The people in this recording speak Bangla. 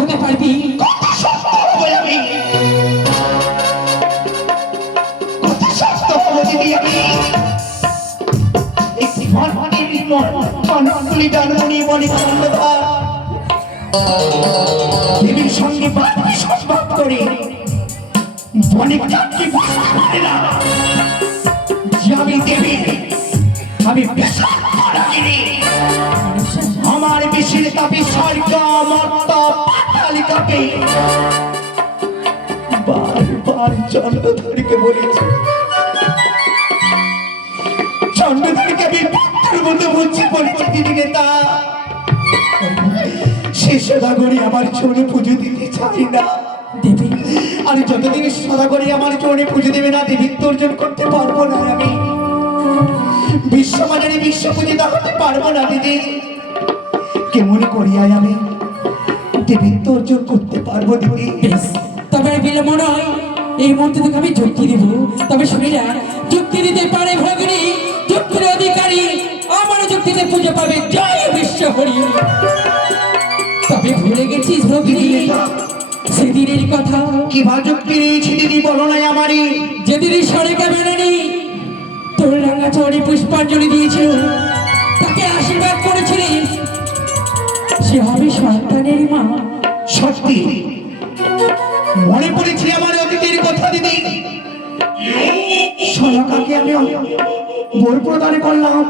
হতে পারবি দেবীর সঙ্গে সম্ভব করে অনেক যাত্রী বুঝতে পারে না যে আমি দেবী, আমি আমার বিশির কাপি স্বর্গ মর্ত পাতালি কাপি বারবার চন্দ্রধরকে বলেছি, চন্দ্রধরকে আমি পাত্রের মতো বুঝছি বলেছি দিদি নেতা, সে সদাগরি আমার চরণে পুজো দিতে চাই না দেবী। আর যতদিন সদাগরি আমার চরণে পুজো দেবে না দেবীত্ব অর্জন করতে পারবো না, আমি বিশ্বমানের বিশ্ব পূজিতা হতে পারবো না দিদি। কেমন করিয়াই আমি দেবীত্ব অর্জন করতে পারবো দিদি? তবে বিলম্ব নয়, এই মুহূর্তে তোকে আমি যুক্তি দিব। তবে শুনি না, যুক্তি দিতে পারে ভগিনী, যুক্তির অধিকারী আমার যুক্তিতে পুজো পাবে, জয় বিশ্ব হরি। তবে ভুলে গেছিস ভগিনী সেদিনের কথা? কি যুক্তি নিয়েছি দিদি বলো নাই আমারই? যেদিন সরেকা মেনেনি তোর রাঙা চড়ে পুষ্পাঞ্জলি দিয়েছিল, তাকে আশীর্বাদ করেছিলিস সে হবে সন্তানের মা। সত্যি মনে পড়েছে আমার অতীতের কথা দিদি। সরকারকে আমি বর প্রদান করলাম।